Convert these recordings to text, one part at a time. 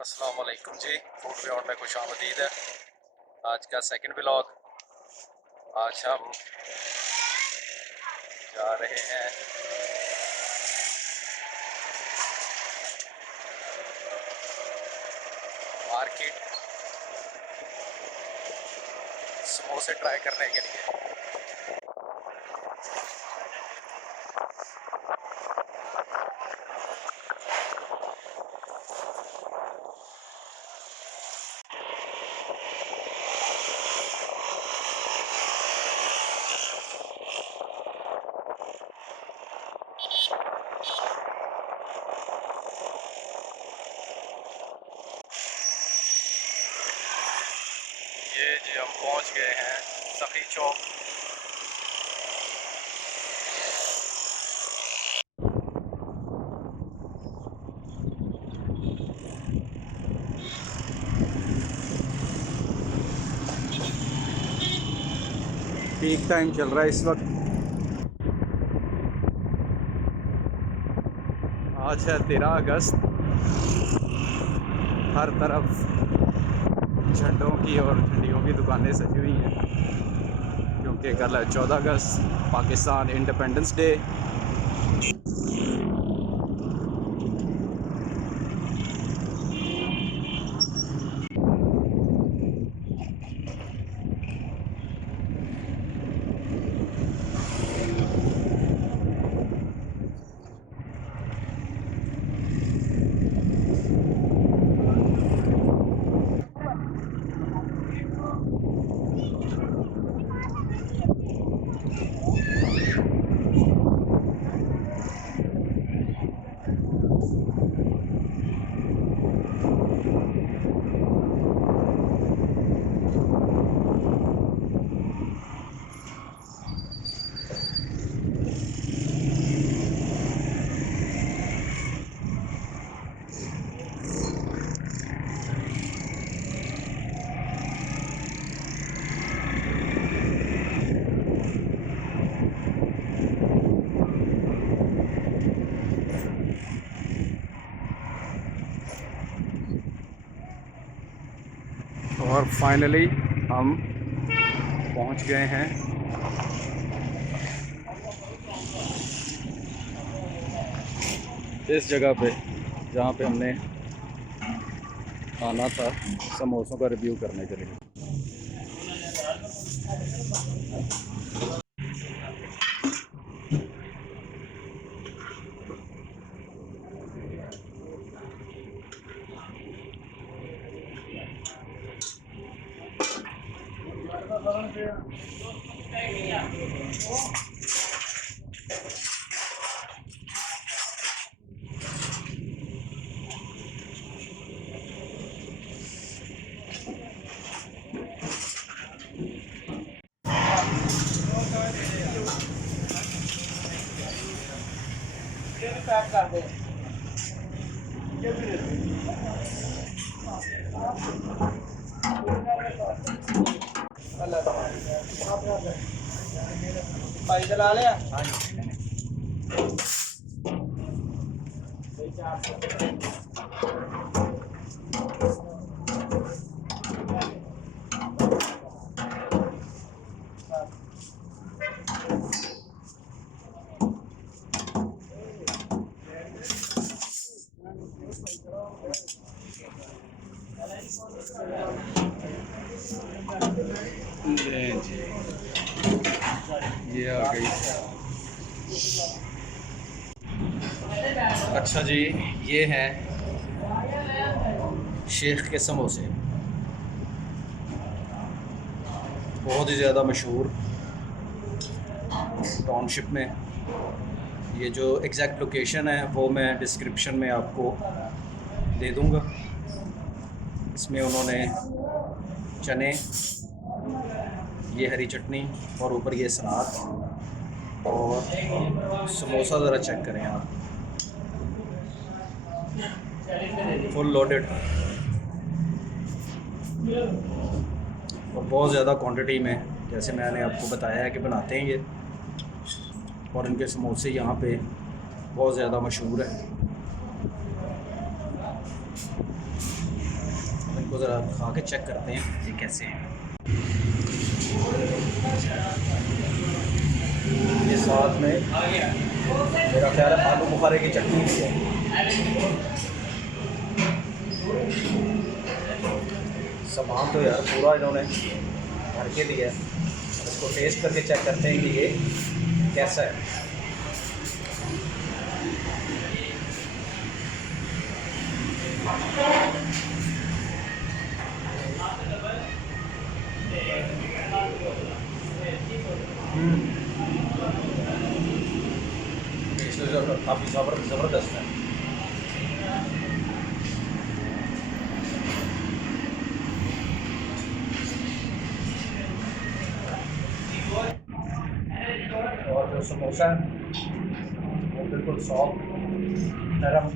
अस्सलाम वालेकुम जी। Food beyond में खुश आमदीद है। आज का सेकंड व्लॉग। आज हम जा रहे हैं मार्केट समोसे ट्राई करने के लिए। ये जी हम पहुंच गए हैं सफी चौक। पीक टाइम चल रहा है इस वक्त। आज है 13 अगस्त। हर तरफ झंडों की और झंडियों की दुकानें सजी हुई हैं क्योंकि कल है 14 अगस्त, पाकिस्तान इंडिपेंडेंस डे। और फाइनली हम पहुंच गए हैं इस जगह पे जहाँ पे हमने आना था समोसों का रिव्यू करने के लिए। पैक कर दो। भाई चला लिया। जी ये आ गई। अच्छा जी, ये हैं शेख के समोसे, बहुत ही ज़्यादा मशहूर टाउनशिप में। ये जो एग्जैक्ट लोकेशन है वो मैं डिस्क्रिप्शन में आपको दे दूँगा। इसमें उन्होंने चने, ये हरी चटनी और ऊपर ये सलाद और समोसा ज़रा चेक करें आप, फुल लोडेड और बहुत ज़्यादा क्वांटिटी में, जैसे मैंने आपको बताया है कि बनाते हैं ये। और इनके समोसे यहाँ पे बहुत ज़्यादा मशहूर है। इनको ज़रा खा के चेक करते हैं ये कैसे हैं। ये साथ में मेरा ख्याल है आलू बुखारे की चटनी भी है। सामान तो यार पूरा इन्होंने भर के दिया है। इसको टेस्ट करके चेक करते हैं कि ये कैसा है। काफ़ी ज़बरदस्त है। और जो समोसा है वो बिल्कुल सॉफ्ट नरम,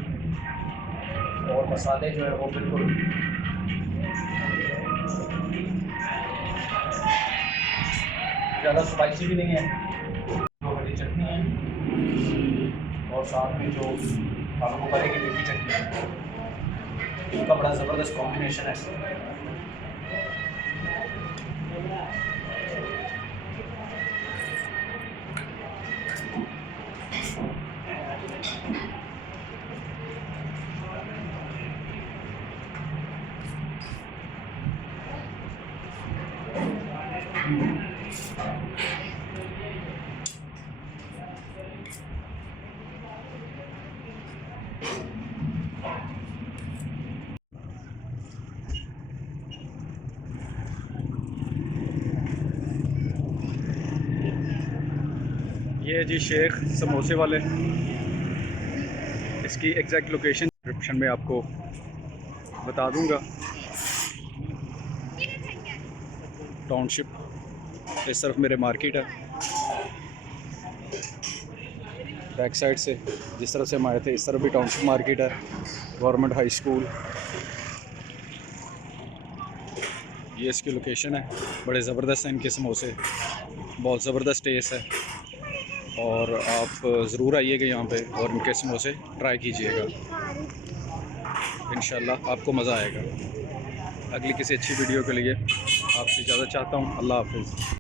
और मसाले जो है वो बिल्कुल ज़्यादा स्पाइसी भी नहीं है। जो हरी चटनी है और साथ में जो आलू बुखारे की मीठी चटनी है, इसका बड़ा ज़बरदस्त कॉम्बिनेशन है। ये जी शेख समोसे वाले, इसकी एग्जैक्ट लोकेशन डिस्क्रिप्शन में आपको बता दूंगा। टाउनशिप इस तरफ मेरे मार्केट है, बैक साइड से जिस तरफ से हम आए थे इस तरफ भी टाउनशिप मार्केट है, गवर्नमेंट हाई स्कूल। ये इसकी लोकेशन है। बड़े ज़बरदस्त हैं इनके समोसे, बहुत ज़बरदस्त टेस्ट है, और आप ज़रूर आइएगा यहाँ पे और इनके समोसे ट्राई कीजिएगा। इंशाल्लाह आपको मज़ा आएगा। अगली किसी अच्छी वीडियो के लिए आपसे इजाज़त चाहता हूँ। अल्लाह हाफ़िज़।